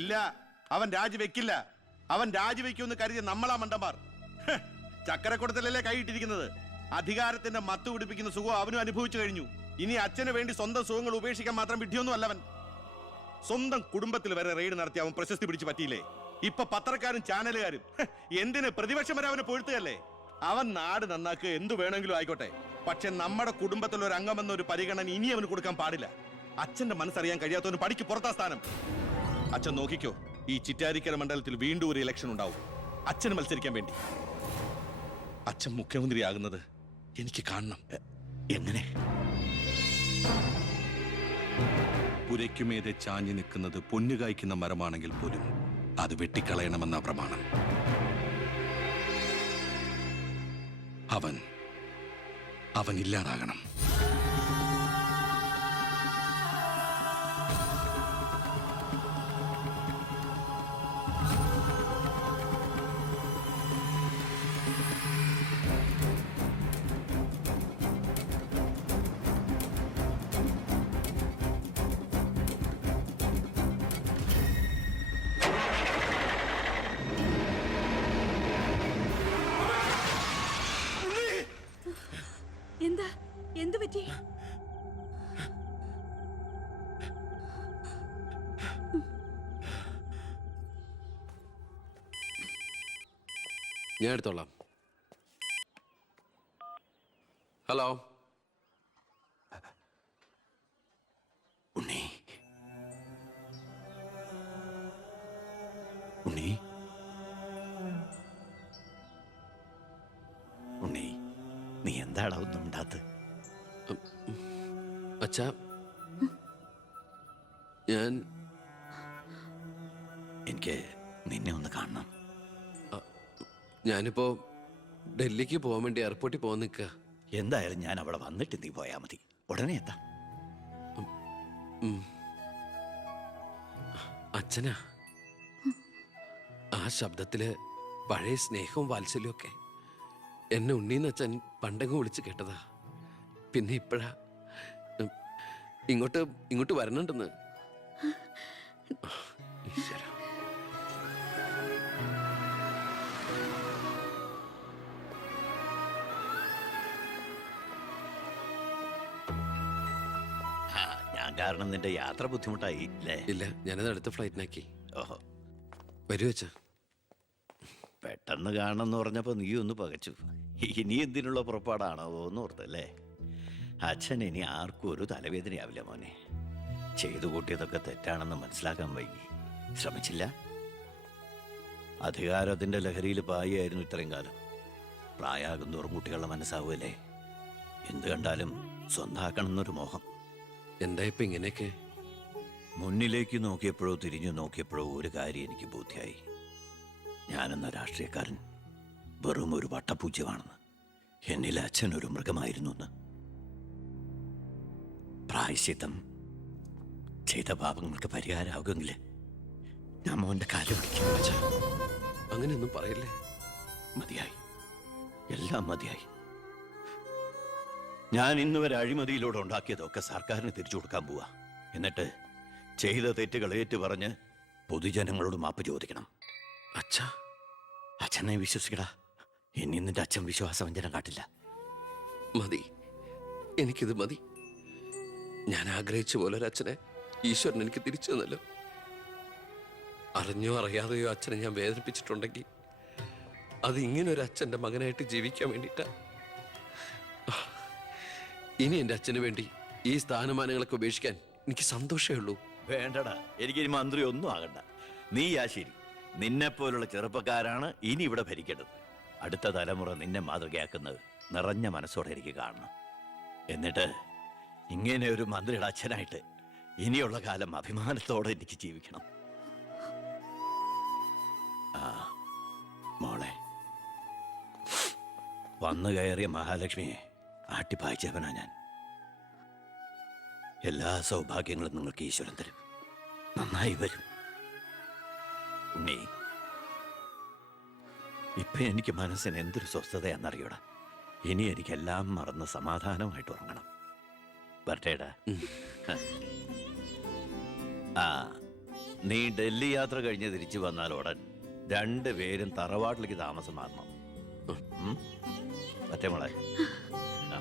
ഇല്ല, അവൻ രാജിവെക്കില്ല. അവൻ രാജിവെക്കുമെന്ന് കരുതിയ നമ്മളാ മണ്ടന്മാർ. ചക്കരക്കുടത്തിലല്ലേ കൈയിട്ടിരിക്കുന്നത്. അധികാരത്തിന്റെ മത്ത് പിടിപ്പിക്കുന്ന സുഖം അവനും അനുഭവിച്ചു കഴിഞ്ഞു. ഇനി അച്ഛന് വേണ്ടി സ്വന്തം സുഖങ്ങൾ ഉപേക്ഷിക്കാൻ മാത്രം വിഡ്ഢിയൊന്നും അല്ലവൻ. സ്വന്തം കുടുംബത്തിൽ വരെ റെയ്ഡ് നടത്തി അവൻ പ്രശസ്തി പിടിച്ചു പറ്റിയില്ലേ? ഇപ്പൊ പത്രക്കാരും ചാനലുകാരും എന്തിന് പ്രതിപക്ഷം വരെ അവനെ പൊഴുത്തുകയല്ലേ? അവൻ നാട് നന്നാക്കുക എന്തു വേണമെങ്കിലും ആയിക്കോട്ടെ, പക്ഷെ നമ്മുടെ കുടുംബത്തിൽ ഒരു അംഗമെന്നൊരു പരിഗണന ഇനി അവന് കൊടുക്കാൻ പാടില്ല. അച്ഛന്റെ മനസ്സറിയാൻ കഴിയാത്തവന് പടിക്ക് പുറത്താ സ്ഥാനം. അച്ഛൻ നോക്കിക്കോ, ഈ ചിറ്റാരിക്കര മണ്ഡലത്തിൽ വീണ്ടും ഒരു ഇലക്ഷൻ ഉണ്ടാവും അച്ഛന് മത്സരിക്കാൻ വേണ്ടി. അച്ഛൻ മുഖ്യമന്ത്രിയാകുന്നത് എനിക്ക് കാണണം. എങ്ങനെ? പുരയ്ക്കുമേതെ ചാഞ്ഞു നിൽക്കുന്നത് പൊന്നുകായ്ക്കുന്ന മരമാണെങ്കിൽ പോലും അത് വെട്ടിക്കളയണമെന്ന പ്രമാണം. അവൻ ഇല്ലാതാകണം. എന്തു പറ്റി? ഞാൻ എടുത്തോളാം. ഹലോ ഉണ്ണി, ഉണ്ണി, ഉണ്ണി, നീ എന്താടാ ഒന്നും ഉണ്ടാത്ത്? അച്ഛാ, എനിക്ക് നിന്നെ ഒന്ന് കാണണം. ഞാനിപ്പോ ഡൽഹിക്ക് പോകാൻ വേണ്ടി എയർപോർട്ടിൽ പോകാൻ നിൽക്കുക. എന്തായാലും ഞാൻ അവിടെ വന്നിട്ട് നീ പോയാൽ മതി. ഉടനെ എത്താം. അച്ഛനാ, ആ ശബ്ദത്തില് പഴയ സ്നേഹവും വാത്സല്യവും ഒക്കെ എന്നെ ഉണ്ണീന്ന് അച്ഛൻ പണ്ടെങ്ങും വിളിച്ച് കേട്ടതാ. പിന്നെ ഇപ്പോഴാ ഇങ്ങോട്ട് വരണുണ്ടെന്ന്. ഈശ്വര, ഞാൻ കാരണം നിന്റെ യാത്ര ബുദ്ധിമുട്ടായി അല്ലേ? ഇല്ല, ഞാനത് അടുത്ത ഫ്ലൈറ്റിനാക്കി. ഓഹോ, വരൂ അച്ഛാ. പെട്ടെന്ന് കാണണമെന്ന് പറഞ്ഞപ്പോ നീ ഒന്ന് പകച്ചു. ഇനി എന്തിനുള്ള പുറപ്പാടാണോ എന്ന് ഓർത്തല്ലേ? അച്ഛൻ ഇനി ആർക്കും ഒരു തലവേദനയാവില്ല മോനെ. ചെയ്തു കൂട്ടിയതൊക്കെ തെറ്റാണെന്ന് മനസ്സിലാക്കാൻ വൈകി. ശ്രമിച്ചില്ല. അധികാരത്തിന്റെ ലഹരിയിൽ പായായിരുന്നു ഇത്രയും കാലം. പ്രായമാകും തോറും കുട്ടികളുടെ മനസ്സാവുമല്ലേ? എന്ത് കണ്ടാലും സ്വന്താക്കണമെന്നൊരു മോഹം. എന്താ ഇപ്പൊ ഇങ്ങനെയൊക്കെ? മുന്നിലേക്ക് നോക്കിയപ്പോഴോ തിരിഞ്ഞു നോക്കിയപ്പോഴോ ഒരു കാര്യം എനിക്ക് ബോധ്യായി. ഞാനെന്ന രാഷ്ട്രീയക്കാരൻ വെറും ഒരു വട്ടപൂജ്യമാണെന്ന്. എന്നിലെ അച്ഛൻ ഒരു മൃഗമായിരുന്നു എന്ന്. പ്രായശ്ചിത്തം ചെയ്ത പാപങ്ങൾക്ക് പരിഹാരമാകുമെങ്കിൽ ഞാൻ മോന്റെ കാലം പിടിക്കും. അങ്ങനെയൊന്നും പറയല്ലേ. മതിയായി, എല്ലാം മതിയായി. ഞാൻ ഇന്നുവരെ അഴിമതിയിലൂടെ ഉണ്ടാക്കിയതൊക്കെ സർക്കാരിന് തിരിച്ചു കൊടുക്കാൻ പോവാ. എന്നിട്ട് ചെയ്ത തെറ്റുകൾ ഏറ്റുപറഞ്ഞ് പൊതുജനങ്ങളോട് മാപ്പ് ചോദിക്കണം. അച്ഛാ, അച്ഛനെ വിശ്വസിക്കടാ. ഇനി നിന്റെ അച്ഛൻ വിശ്വാസവഞ്ചന കാട്ടില്ല. മതി, എനിക്കിത് മതി. ഞാൻ ആഗ്രഹിച്ച പോലെ ഒരു അച്ഛനെ ഈശ്വരൻ എനിക്ക് തിരിച്ചു തന്നല്ലോ. അറിഞ്ഞോ അറിയാതെയോ അച്ഛനെ ഞാൻ വേദനിപ്പിച്ചിട്ടുണ്ടെങ്കിൽ അത് ഇങ്ങനൊരു അച്ഛൻ്റെ മകനായിട്ട് ജീവിക്കാൻ വേണ്ടിയിട്ടാ. ഇനി എൻ്റെ അച്ഛന് വേണ്ടി ഈ സ്ഥാനമാനങ്ങളൊക്കെ ഉപേക്ഷിക്കാൻ എനിക്ക് സന്തോഷമേ ഉള്ളൂ. വേണ്ടടാ, എനിക്കിനി മന്ത്രി ഒന്നും ആകണ്ട. നീയാ ശരി. നിന്നെപ്പോലുള്ള ചെറുപ്പക്കാരാണ് ഇനി ഇവിടെ ഭരിക്കേണ്ടത്. അടുത്ത തലമുറ നിന്നെ മാതൃകയാക്കുന്നത് നിറഞ്ഞ മനസ്സോടെ എനിക്ക് കാണണം. എന്നിട്ട് ഇങ്ങനെ ഒരു മന്ത്രിയുടെ അച്ഛനായിട്ട് ഇനിയുള്ള കാലം അഭിമാനത്തോടെ എനിക്ക് ജീവിക്കണം. ആ മോളെ, വന്നു കയറിയ മഹാലക്ഷ്മിയെ ആട്ടിപ്പായിച്ചവനാ ഞാൻ. എല്ലാ സൗഭാഗ്യങ്ങളും നിങ്ങൾക്ക് ഈശ്വരൻ തരും. നന്നായി വരും. ഉണ്ണി, ഇപ്പൊ എനിക്ക് മനസ്സിന് എന്തൊരു സ്വസ്ഥതയാണെന്നറിയൂടാ. ഇനി എനിക്കെല്ലാം മറന്ന് സമാധാനമായിട്ട് ഉറങ്ങണം. വരട്ടേടാ. ആ നീ ഡൽഹി യാത്ര കഴിഞ്ഞ് തിരിച്ചു വന്നാൽ ഉടൻ രണ്ടുപേരും തറവാട്ടിലേക്ക് താമസം മാറണം. മറ്റേ മോളെ ആ.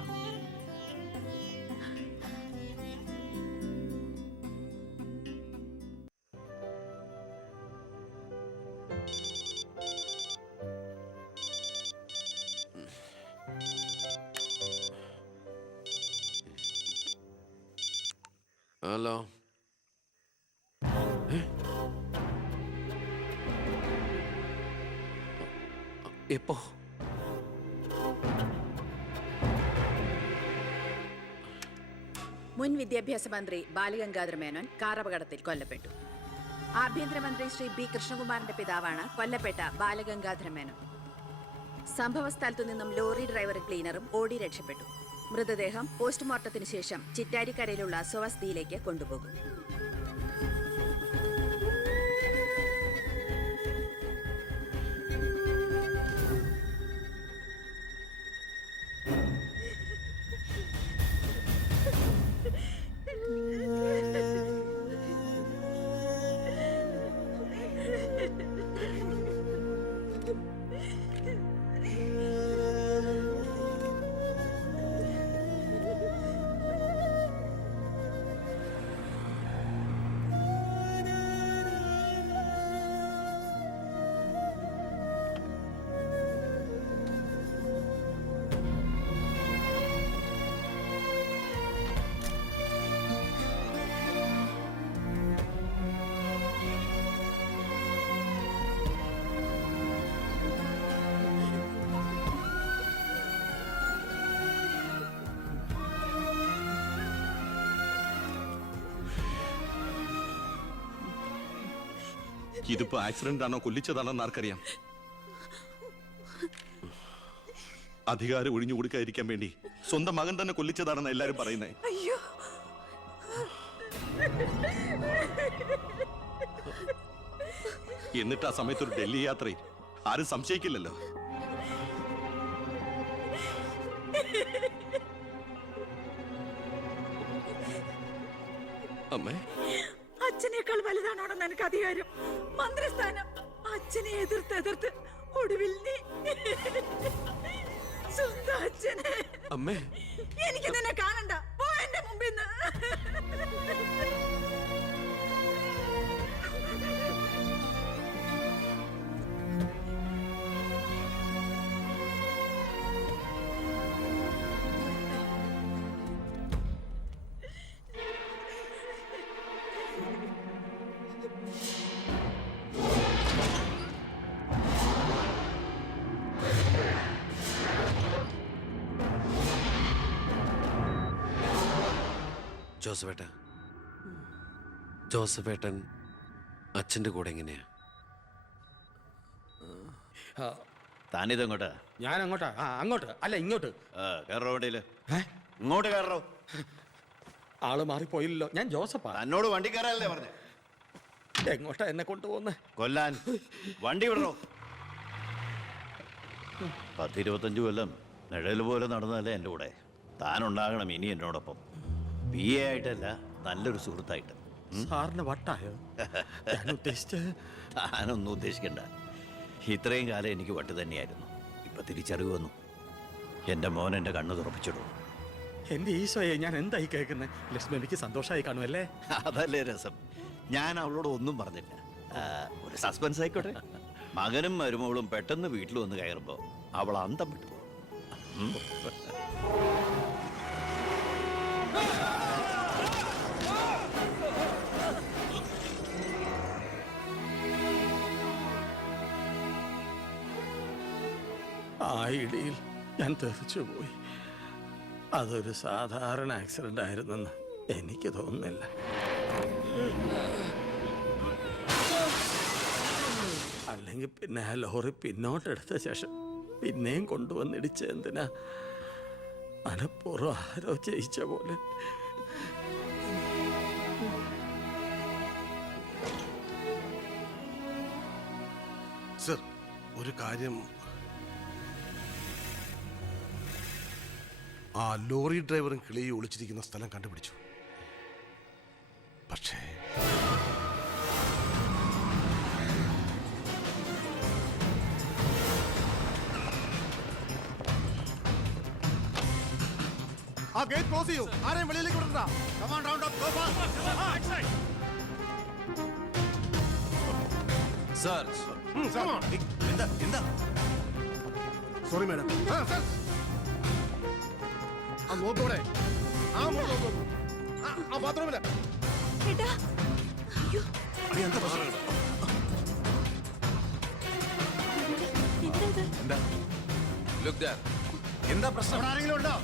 ഹലോ. എപ്പോ? മുൻ വിദ്യാഭ്യാസ മന്ത്രി ബാലഗംഗാധര മേനോൻ കാർ അപകടത്തിൽ കൊല്ലപ്പെട്ടു. ആഭ്യന്തരമന്ത്രി ശ്രീ ബി കൃഷ്ണകുമാറിന്റെ പിതാവാണ് കൊല്ലപ്പെട്ട ബാലഗംഗാധര മേനോൻ. സംഭവ സ്ഥലത്തു നിന്നും ലോറി ഡ്രൈവർ ക്ലീനറും ഓടി രക്ഷപ്പെട്ടു. മൃതദേഹം പോസ്റ്റ്മോർട്ടത്തിന് ശേഷം ചിറ്റാരിക്കരയിലുള്ള സ്വവസതിയിലേക്ക് കൊണ്ടുപോകും. ഇതിപ്പോ ആക്സിഡന്റ് ആണോ കൊല്ലിച്ചതാണോ എന്ന് ആർക്കറിയാം. അധികാരം ഒഴിഞ്ഞു കൊടുക്കാതിരിക്കാൻ വേണ്ടി സ്വന്തം മകൻ തന്നെ കൊല്ലിച്ചതാണെന്ന് എല്ലാരും പറയുന്നേ. അയ്യോ, എന്നിട്ട് ആ സമയത്ത് ഒരു ഡൽഹി യാത്രയിൽ ആരും സംശയിക്കില്ലല്ലോ. അമ്മേ, അച്ഛനേക്കാൾ വലുതാണോടെന്ന് എനിക്ക് അധികാരം, മന്ത്രിസ്ഥാനം. അച്ഛനെ എതിർത്ത് ഒടുവിൽ നീ സ്വന്തം അച്ഛനെ. അമ്മേ, എനിക്ക് നിന്നെ കാണണ്ട, പോ എന്റെ മുമ്പിൽ നിന്ന്. ജോസഫേട്ടൻ അച്ഛൻ്റെ കൂടെ എങ്ങനെയാ? താനിതെങ്ങോട്ടാ? ഞാൻ അങ്ങോട്ടാ? അങ്ങോട്ട് അല്ല, ഇങ്ങോട്ട്. കയറോ വണ്ടിയില്. ഇങ്ങോട്ട് കയറോ. ആള് മാറിപ്പോയില്ലല്ലോ. ഞാൻ ജോസഫാ. എന്നോട് വണ്ടി കയറാനല്ലേ പറഞ്ഞേ? എങ്ങോട്ടാ എന്നെ കൊണ്ടുപോകുന്നേ? കൊല്ലാൻ. വണ്ടി വിടണോ? 10-25 കൊല്ലം നിഴൽ പോലെ നടന്നതല്ലേ എൻ്റെ കൂടെ. താനുണ്ടാകണം ഇനി എന്നോടൊപ്പം. BA ആയിട്ടല്ല, നല്ലൊരു സുഹൃത്തായിട്ട്. സാറിന് വട്ടായോ? ഞാൻ ഉദ്ദേശിച്ചത്. താനൊന്നും ഉദ്ദേശിക്കണ്ട. ഇത്രയും കാലം എനിക്ക് വട്ട് തന്നെയായിരുന്നു. ഇപ്പൊ തിരിച്ചറിവ് വന്നു. എൻ്റെ മോൻ എൻ്റെ കണ്ണ് തുറപ്പിച്ചിടും. എന്റെ ഈശോയെ, ഞാൻ എന്തായി കേൾക്കുന്നത്? ലക്ഷ്മി എനിക്ക് സന്തോഷമായി കാണുമല്ലേ? അതല്ലേ രസം. ഞാൻ അവളോട് ഒന്നും പറഞ്ഞില്ല. ഒരു സസ്പെൻസ് ആയിക്കോട്ടെ. മകനും മരുമകളും പെട്ടെന്ന് വീട്ടിൽ വന്ന് കയറുമ്പോൾ അവൾ അന്തം വിട്ടു. ആ ഇടിയിൽ ഞാൻ തെറിച്ചുപോയി. അതൊരു സാധാരണ ആക്സിഡന്റ് ആയിരുന്നെന്ന് എനിക്ക് തോന്നുന്നില്ല. അല്ലെങ്കിൽ പിന്നെ ആ ലോറി പിന്നോട്ടെടുത്ത ശേഷം പിന്നെയും കൊണ്ടുവന്നിടിച്ച എന്തിനാ? മനപ്പൂർവ്വം ആരോ ജയിച്ച പോലെ. സർ, ഒരു കാര്യം, ആ ലോറി ഡ്രൈവറും കിളിയും ഒളിച്ചിരിക്കുന്ന സ്ഥലം കണ്ടുപിടിച്ചു. പക്ഷേ ആ ഗേറ്റ് ക്ലോസ് ചെയ്യൂ. ആരെയും വെളിയിലേക്ക് വിടണ്ട. Sir sorry madam. ആ നോക്കൂടെ, ആ നോക്കൂ, ആ ബാത്റൂമില്. ഏട്ടാ, അയ്യോ, എന്താ പ്രശ്നം? എന്താ ഇത്? ലുക്ക് ദാർ. എന്താ പ്രശ്നം? അവിടെ ആരെങ്കിലും ഉണ്ടോ?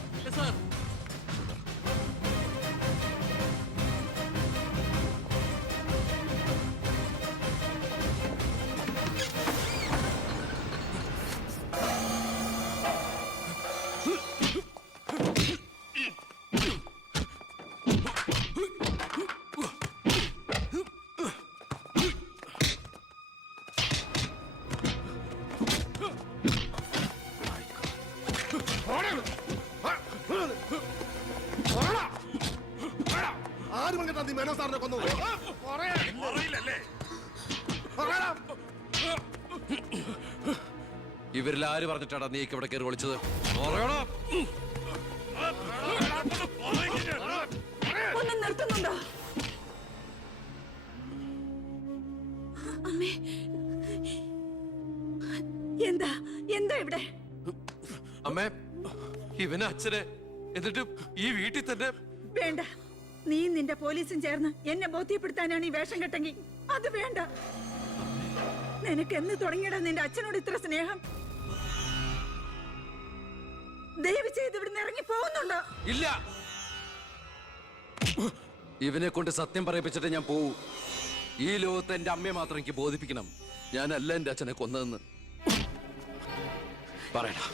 ആര് പറഞ്ഞിട്ടാ നീ മേനോ സാറിനെ കൊന്നത്? ഇവരിൽ ആര് പറഞ്ഞിട്ടാടാ നീ ഇവിടെ കയറി വിളിച്ചത്? പറയടാ. ഒന്ന് നിർത്തുന്നുണ്ടോ? അമ്മേ, എന്താ എന്താ ഇവിടെ? അമ്മേ, ഇവന് അച്ഛനെ, എന്നിട്ട് ഈ വീട്ടിൽ തന്നെ. വേണ്ട, നീ നിന്റെ പോലീസും ചേർന്ന് എന്നെ ബോധ്യപ്പെടുത്താനാണ് ഈ വേഷം കെട്ടെങ്കിൽ അത് വേണ്ട. നിനക്ക് എന്ന് തുടങ്ങിയടാ നിന്റെ അച്ഛനോട് ഇത്ര സ്നേഹം? ദയവ് ചെയ്ത് ഇവിടുന്ന് ഇറങ്ങി പോകുന്നുണ്ടോ? ഇല്ല, ഇവനെ കൊണ്ട് സത്യം പറയിപ്പിച്ചിട്ട് ഞാൻ പോവൂ. ഈ ലോകത്ത് എന്റെ അമ്മയെ മാത്രം എനിക്ക് ബോധിപ്പിക്കണം ഞാനല്ല എന്റെ അച്ഛനെ കൊന്നതെന്ന്. പറയടാ,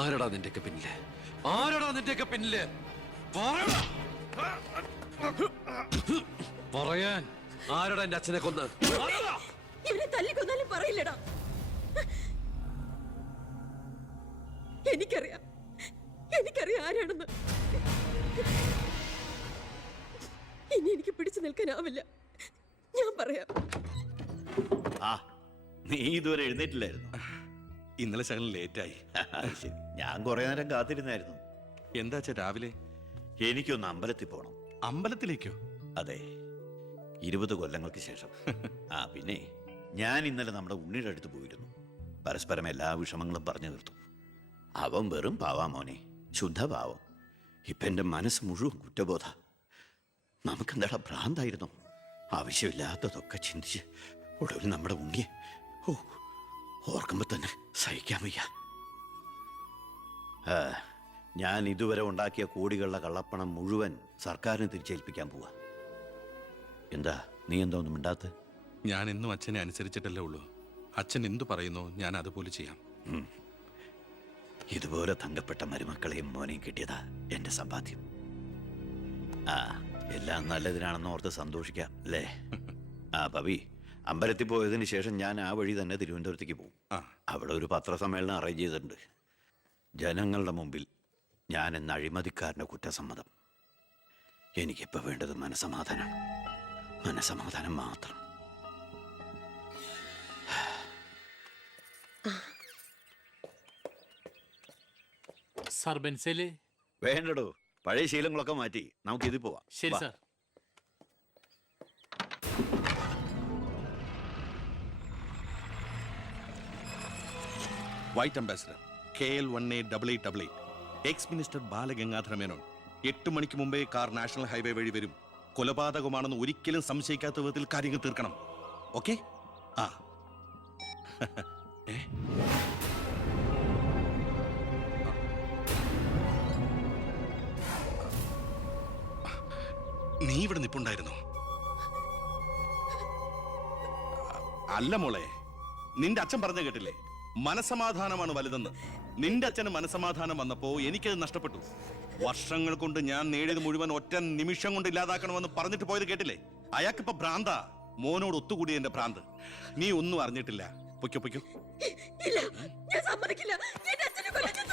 ആരടാ നിന്റെയൊക്കെ പിന്നില്? ആരടാ നിന്റെയൊക്കെ പിന്നില്? പറയടാ. പറയാൻ ആരടാ എന്റെ അച്ഛനെ കൊന്ന്? ഇവനെ തല്ലിക്കൊന്നാലും പറയില്ലടാ. എനിക്കറിയാം, എനിക്കറിയാം ആരാണെന്ന്. ഇനി എനിക്ക് പിടിച്ചു നിൽക്കാനാവില്ല. ഞാൻ പറയാം. ആ, നീ ഇതുവരെ എഴുന്നേറ്റില്ലായിരുന്നു. ഇന്നലെ ശകലം ലേറ്റായി. ശരി, ഞാൻ കുറെ നേരം കാത്തിരുന്നായിരുന്നു. എന്താ രാവിലെ? എനിക്കൊന്ന് അമ്പലത്തിൽ പോണം. അമ്പലത്തിലേക്കോ? അതെ, 20 കൊല്ലങ്ങൾക്ക് ശേഷം. ആ പിന്നെ ഞാൻ ഇന്നലെ നമ്മുടെ ഉണ്ണിയുടെ അടുത്ത് പോയിരുന്നു. പരസ്പരം എല്ലാ വിഷമങ്ങളും പറഞ്ഞു തീർത്തു. അവൻ വെറും പാവാ മോനെ, ശുദ്ധപാവം. ഇപ്പൊ എന്റെ മനസ്സ് മുഴുവൻ കുറ്റബോധ. നമുക്കെന്താടാ ഭ്രാന്തായിരുന്നു? ആവശ്യമില്ലാത്തതൊക്കെ ചിന്തിച്ച് ഒടുവിൽ നമ്മുടെ ഉണ്ണിയെ ഓർക്കുമ്പോ തന്നെ സഹിക്കാൻ വയ്യ. ഞാൻ ഇതുവരെ ഉണ്ടാക്കിയ കോടികളുടെ കള്ളപ്പണം മുഴുവൻ സർക്കാരിന് തിരിച്ചേൽപ്പിക്കാൻ പോവാ. എന്താ നീ എന്താ ഒന്നും മിണ്ടാത്ത? ഞാൻ എന്നും അച്ഛനെ അനുസരിച്ചിട്ടല്ലേ ഉള്ളൂ. അച്ഛൻ എന്തു പറയുന്നോ ഞാൻ അതുപോലെ ചെയ്യാം. ഇതുപോലെ തങ്കപ്പെട്ട മരുമക്കളെയും മോനെയും കിട്ടിയതാ എന്റെ സമ്പാദ്യം. ആ, എല്ലാം നല്ലതിനാണെന്ന് ഓർത്ത് സന്തോഷിക്കാം അല്ലേ? ആ പവി, അമ്പലത്തിൽ പോയതിന് ശേഷം ഞാൻ ആ വഴി തന്നെ തിരുവനന്തപുരത്തേക്ക് പോകും. അവിടെ ഒരു പത്രസമ്മേളനം അറേഞ്ച് ചെയ്തിട്ടുണ്ട്. ജനങ്ങളുടെ മുമ്പിൽ ഞാൻ എന്ന അഴിമതിക്കാരൻ്റെ കുറ്റസമ്മതം. എനിക്കിപ്പോൾ വേണ്ടത് മനസമാധാനം, മനസമാധാനം മാത്രം. സാർ ബെൻസേല് വേണ്ടടോ, പഴയ ശീലങ്ങളൊക്കെ മാറ്റി നമുക്കിത് പോവാം. ശരി വാ. Sir. White ambassador KL188888 X minister Balagangadhara Menon 8 മണിക്ക് മുമ്പേ കാർ നാഷണൽ ഹൈവേ വഴി വരും. കൊലപാതകമാണെന്ന് ഒരിക്കലും സംശയിക്കാത്ത വിധത്തിൽ കാര്യങ്ങൾ തീർക്കണം. ഓക്കെ? ആ നീ ഇവിടെ നിപ്പുണ്ടായിരുന്നോ? അല്ല മോളെ, നിന്റെ അച്ഛൻ പറഞ്ഞ കേട്ടില്ലേ, മനസമാധാനമാണ് വലുതെന്ന്. നിന്റെ അച്ഛന് മനസമാധാനം വന്നപ്പോ എനിക്കത് നഷ്ടപ്പെട്ടു. വർഷങ്ങൾ കൊണ്ട് ഞാൻ നേടിയത് മുഴുവൻ ഒറ്റ നിമിഷം കൊണ്ട് ഇല്ലാതാക്കണമെന്ന് പറഞ്ഞിട്ട് പോയത് കേട്ടില്ലേ? അയാൾക്കിപ്പോ ഭ്രാന്ത. മോനോട് ഒത്തുകൂടി എന്റെ ഭ്രാന്ത്. നീ ഒന്നും അറിഞ്ഞിട്ടില്ല. പൊയ്ക്കോ പൊയ്ക്കോ. ഇല്ല, ഞാൻ സമ്മതിക്കില്ല. എന്റെ അച്ഛനെ കൊല്ലാൻ ഞാൻ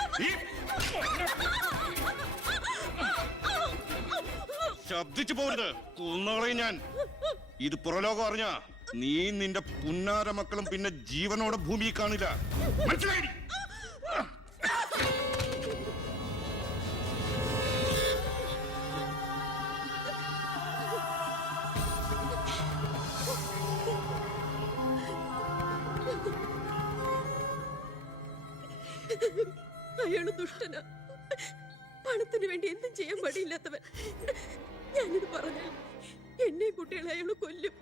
ശബ്ദിച്ചു പോരുത്, കൊന്നുകളയും ഞാൻ. ഇത് പുറലോകം അറിഞ്ഞ നീ നിന്റെ പുന്നാര മക്കളും പിന്നെ ജീവനോടെ ഭൂമിയിൽ കാണില്ല. മനസ്സിലായി? അയാള് ദുഷ്ടനാ, പണത്തിന് വേണ്ടി എന്തും ചെയ്യാൻ മടിയില്ലാത്തവൻ. ഞാനിത് പറഞ്ഞാൽ എന്നെ കുട്ടികളെ അയാള് കൊല്ലും.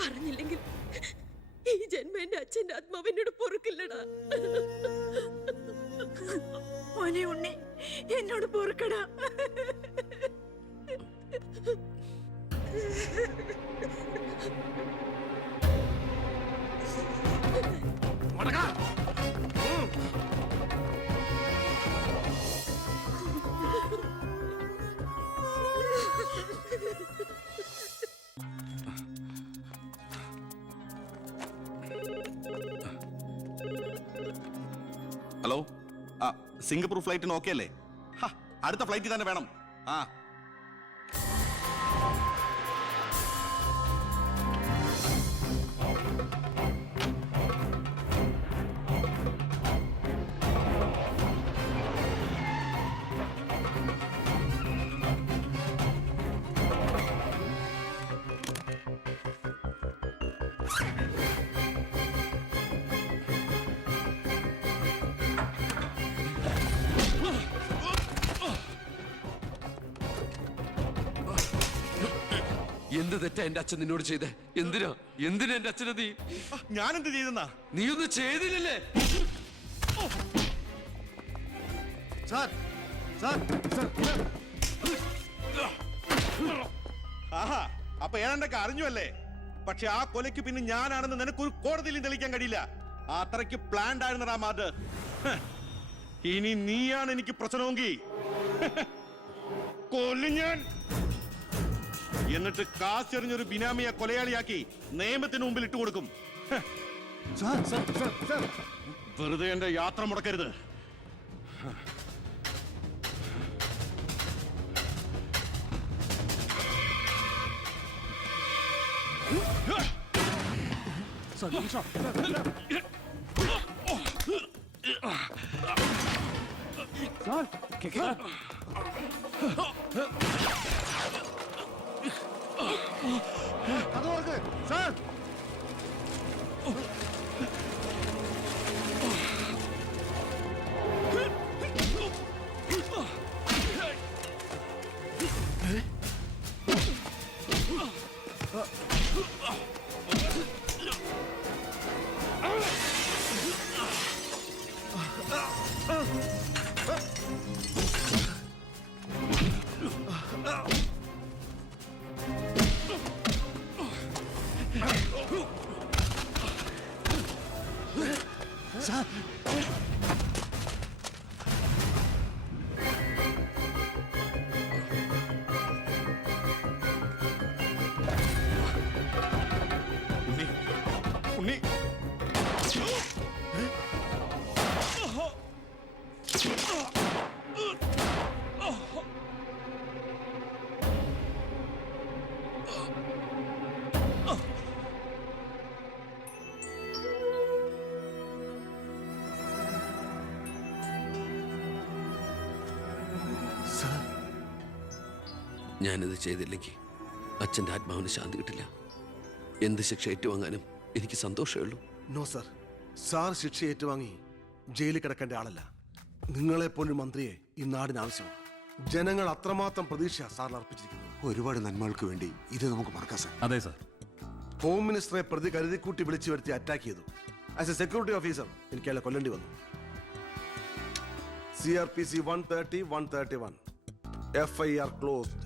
പറഞ്ഞില്ലെങ്കിൽ ഈ ജന്മ എന്റെ അച്ഛന്റെ ആത്മാവിനോട് പൊറുക്കില്ലടാ. മോനെ ഉണ്ണി, എന്നോട് പൊറുക്കടാ. ഹലോ, ആ സിംഗപ്പൂർ ഫ്ലൈറ്റിന് ഓക്കെ അല്ലേ? അടുത്ത ഫ്ലൈറ്റിൽ തന്നെ വേണം. ആ എന്ത് തെറ്റാ എന്റെ അച്ഛൻ നിന്നോട് ചെയ്തേ? എന്തിനാ എന്റെ അച്ഛനെ നീ? ഞാനെന്ത് ചെയ്തെന്നാ? നീ ഒന്നും ചെയ്തില്ലല്ലേ? സാർ സാർ സാർ ആഹാ, അപ്പൊ ഏതാണ്ടൊക്കെ അറിഞ്ഞു അല്ലേ? പക്ഷെ ആ കൊലയ്ക്ക് പിന്നെ ഞാനാണെന്ന് നിനക്കൊരു കോടതിയിലും തെളിയിക്കാൻ കഴിയില്ല. അത്രയ്ക്ക് പ്ലാൻഡ് ആയിരുന്നടാ മാത്. ഇനി നീയാണ് എനിക്ക് പ്രശ്നമെങ്കിൽ കൊല്ലും ഞാൻ. എന്നിട്ട് കാശെറിഞ്ഞൊരു ബിനാമിയെ കൊലയാളിയാക്കി നിയമത്തിന് മുമ്പിൽ ഇട്ടുകൊടുക്കും. സാർ സാർ സാർ സാർ വെറുതെ എന്റെ യാത്ര മുടക്കരുത്. അത് ഓർക്ക് സാർ. സാർ ഉണ്ണി, ഉണ്ണി. ഞാനിത് ചെയ്തില്ലെങ്കിൽ അച്ഛൻ്റെ ആത്മാവിന് ശാന്തി കിട്ടില്ല. എന്ത് ശിക്ഷ ഏറ്റുവാങ്ങാനും എനിക്ക് സന്തോഷമേ ഉള്ളൂ. നോ സാർ, സാർ ശിക്ഷ ഏറ്റുവാങ്ങി ജയിലിൽ കിടക്കേണ്ട ആളല്ല. നിങ്ങളെപ്പോലൊരു മന്ത്രിയെ ഈ നാടിന് ആവശ്യമാണ്. ജനങ്ങൾ അത്രമാത്രം പ്രതീക്ഷ സാറിന് അർപ്പിച്ചിരിക്കുന്നത്. ഒരുപാട് നന്മകൾക്ക് വേണ്ടി ഇത് നമുക്ക് മറക്കാം സാർ. അതെ സാർ. ഹോം മിനിസ്റ്ററെ പ്രതി കരുതിക്കൂട്ടി വിളിച്ചു വരുത്തി അറ്റാക്ക് ചെയ്തു. ആസ് എ സെക്യൂരിറ്റി ഓഫീസർ എനിക്ക് അയാളെ കൊല്ലേണ്ടി വന്നു. CRPC 130, 131 FIR closed.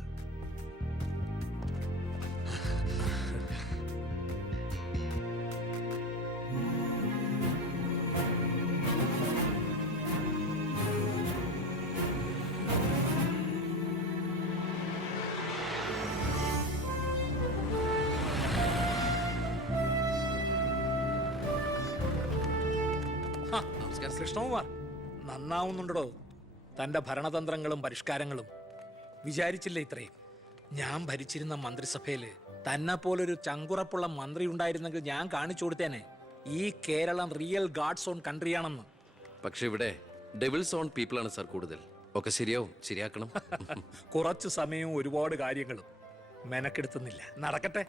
കൃഷ്ണകുമാർ നന്നാവുന്നുണ്ടോ? തന്റെ ഭരണതന്ത്രങ്ങളും പരിഷ്കാരങ്ങളും വിചാരിച്ചില്ല ഇത്രയും. ഞാൻ ഭരിച്ചിരുന്ന മന്ത്രിസഭയില് തന്നെ പോലൊരു ചങ്കുറപ്പുള്ള മന്ത്രി ഉണ്ടായിരുന്നെങ്കിൽ ഞാൻ കാണിച്ചു കൊടുത്തേനെ ഈ കേരളം റിയൽ ഗാഡ്സ് ഓൺ കൺട്രിയാണെന്ന്. പക്ഷെ ഇവിടെ ഡെവിൾസ് ഓൺ പീപ്പിൾ ആണ് സാർ കൂടുതൽ. ഒക്കെ ശരിയാവും, ശരിയാക്കണം. കുറച്ചു സമയവും ഒരുപാട് കാര്യങ്ങളും മെനക്കെടുത്തുന്നില്ല. നടക്കട്ടെ.